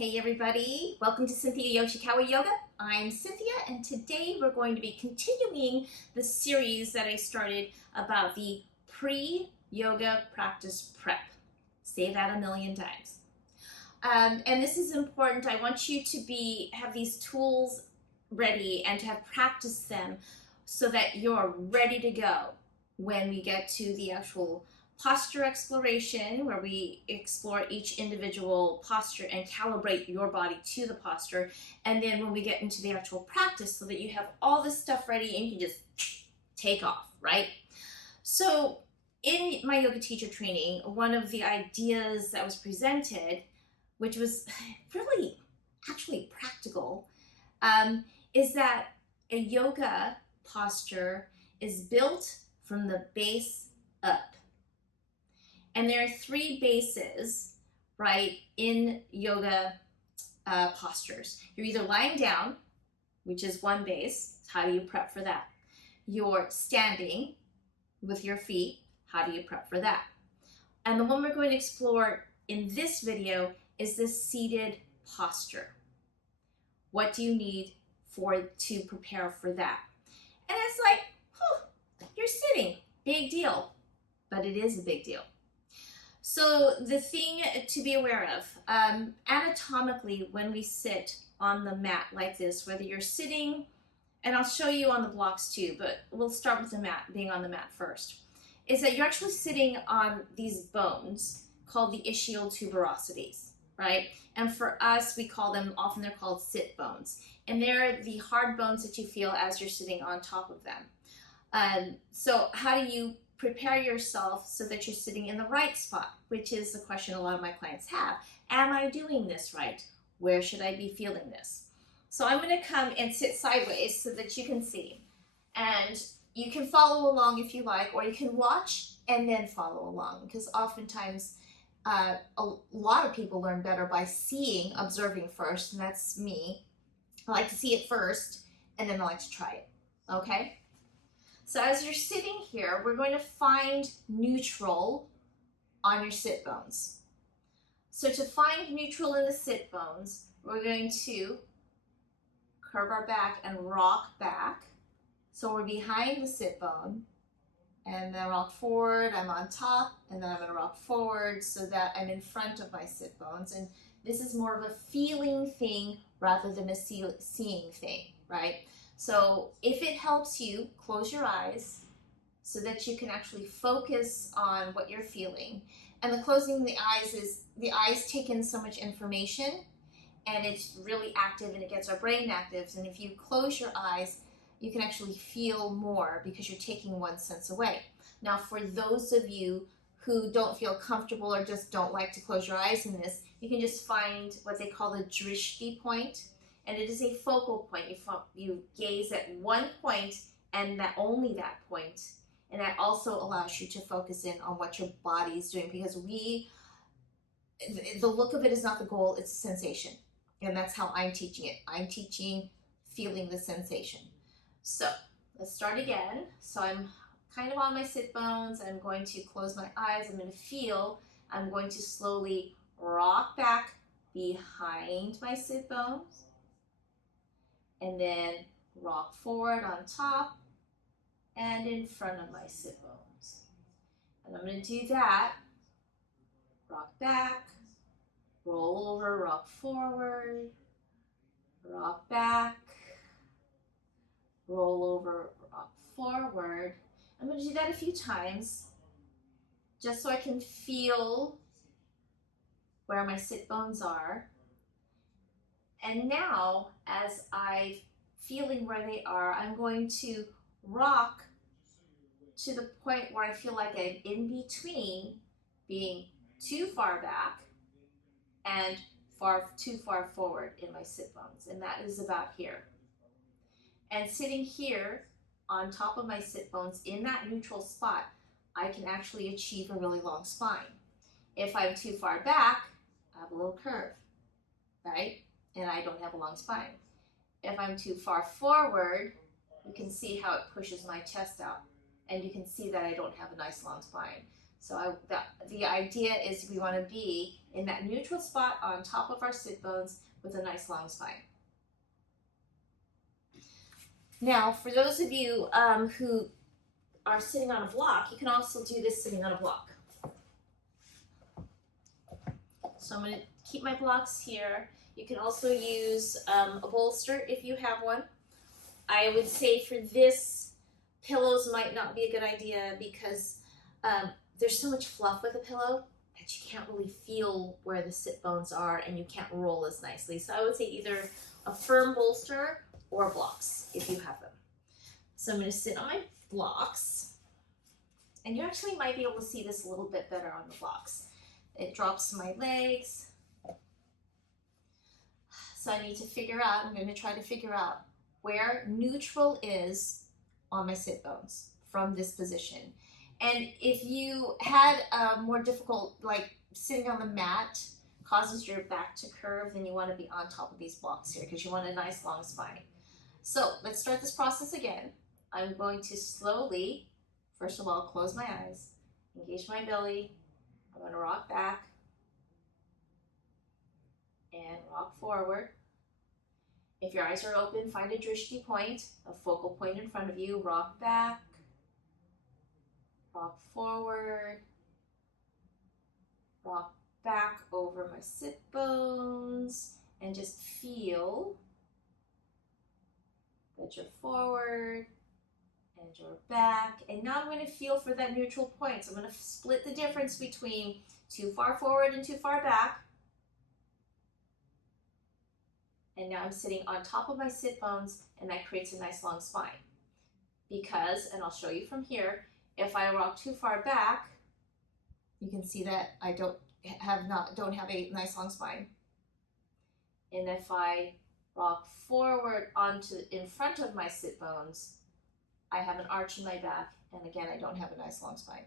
Hey everybody, welcome to Cynthia Yoshikawa Yoga. I'm Cynthia and today we're going to be continuing the series that I started about the pre-yoga practice prep. Say that a million times. And this is important. I want you to have these tools ready and to have practiced them so that you're ready to go when we get to the actual posture exploration, where we explore each individual posture and calibrate your body to the posture. And then when we get into the actual practice, so that you have all this stuff ready and you can just take off, right? So in my yoga teacher training, one of the ideas that was presented, which was really actually practical, is that a yoga posture is built from the base up. And there are three bases, right, in yoga postures. You're either lying down, which is one base. How do you prep for that? You're standing with your feet. How do you prep for that? And the one we're going to explore in this video is this seated posture. What do you need to prepare for that? And it's like, you're sitting, big deal. But it is a big deal. So the thing to be aware of, anatomically, when we sit on the mat like this, whether you're sitting, and I'll show you on the blocks too, but we'll start with the mat, being on the mat first, is that you're actually sitting on these bones called the ischial tuberosities, right? And for us, we call them, often they're called sit bones. And they're the hard bones that you feel as you're sitting on top of them. So how do you prepare yourself so that you're sitting in the right spot, which is the question a lot of my clients have. Am I doing this right? Where should I be feeling this? So I'm going to come and sit sideways so that you can see. And you can follow along if you like, or you can watch and then follow along, because oftentimes a lot of people learn better by seeing, observing first, and that's me. I like to see it first, and then I like to try it, okay? So as you're sitting here, we're going to find neutral on your sit bones. So to find neutral in the sit bones, we're going to curve our back and rock back. So we're behind the sit bone, and then rock forward, I'm on top, and then I'm going to rock forward so that I'm in front of my sit bones. And this is more of a feeling thing rather than a seeing thing, right? So if it helps you, close your eyes so that you can actually focus on what you're feeling. And the closing the eyes is, the eyes take in so much information and it's really active and it gets our brain active. And if you close your eyes, you can actually feel more because you're taking one sense away. Now, for those of you who don't feel comfortable or just don't like to close your eyes in this, you can just find what they call the drishti point. And it is a focal point. You gaze at one point and only that point. And that also allows you to focus in on what your body is doing, because the look of it is not the goal, it's a sensation. And that's how I'm teaching it. I'm teaching feeling the sensation. So let's start again. So I'm kind of on my sit bones. I'm going to close my eyes. I'm going to feel. I'm going to slowly rock back behind my sit bones. And then rock forward on top and in front of my sit bones. And I'm going to do that. Rock back, roll over, rock forward, rock back, roll over, rock forward. I'm going to do that a few times just so I can feel where my sit bones are. And now, as I'm feeling where they are, I'm going to rock to the point where I feel like I'm in between being too far back and too far forward in my sit bones. And that is about here. And sitting here on top of my sit bones in that neutral spot, I can actually achieve a really long spine. If I'm too far back, I have a little curve, right? And I don't have a long spine. If I'm too far forward, you can see how it pushes my chest out. And you can see that I don't have a nice long spine. So the idea is we want to be in that neutral spot on top of our sit bones with a nice long spine. Now, for those of you who are sitting on a block, you can also do this sitting on a block. So I'm going to keep my blocks here. You can also use a bolster if you have one. I would say for this, pillows might not be a good idea because there's so much fluff with a pillow that you can't really feel where the sit bones are and you can't roll as nicely. So I would say either a firm bolster or blocks if you have them. So I'm going to sit on my blocks, and you actually might be able to see this a little bit better on the blocks. It drops my legs. So I need to figure out, I'm going to try to figure out where neutral is on my sit bones from this position. And if you had a more difficult, like sitting on the mat causes your back to curve, then you want to be on top of these blocks here because you want a nice long spine. So let's start this process again. I'm going to slowly, first of all, close my eyes, engage my belly. I'm going to rock back and rock forward. If your eyes are open, find a drishti point, a focal point in front of you. Rock back, rock forward, rock back over my sit bones, and just feel that you're forward and you're back. And now I'm going to feel for that neutral point. So I'm going to split the difference between too far forward and too far back. And now I'm sitting on top of my sit bones, and that creates a nice long spine. Because, and I'll show you from here, if I rock too far back, you can see that I don't have a nice long spine. And if I rock forward onto in front of my sit bones, I have an arch in my back, and again, I don't have a nice long spine.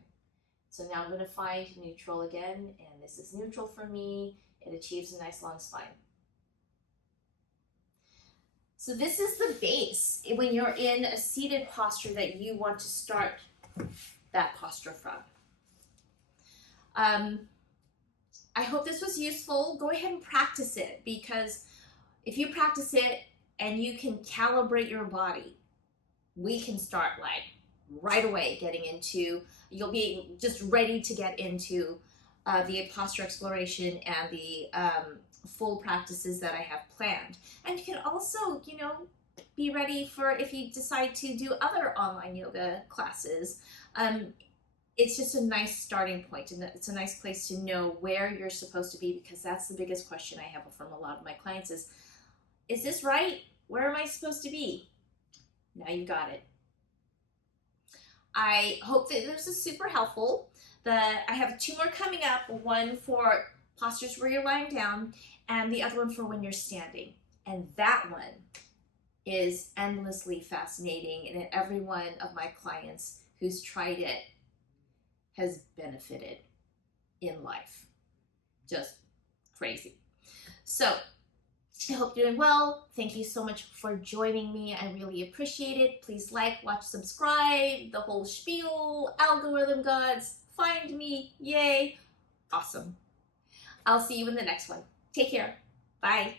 So now I'm going to find neutral again, and this is neutral for me. It achieves a nice long spine. So this is the base when you're in a seated posture that you want to start that posture from. I hope this was useful. Go ahead and practice it, because if you practice it and you can calibrate your body, we can start like right away getting into, you'll be just ready to get into the posture exploration and the full practices that I have planned. And you can also, you know, be ready for if you decide to do other online yoga classes. It's just a nice starting point, and it's a nice place to know where you're supposed to be, because that's the biggest question I have from a lot of my clients is this right? Where am I supposed to be? Now you got it. I hope that this is super helpful. I have 2 more coming up, one for postures where you're lying down, and the other one for when you're standing. And that one is endlessly fascinating, and every one of my clients who's tried it has benefited in life. Just crazy. So I hope you're doing well. Thank you so much for joining me. I really appreciate it. Please like, watch, subscribe, the whole spiel, algorithm gods, find me, yay. Awesome. I'll see you in the next one. Take care. Bye.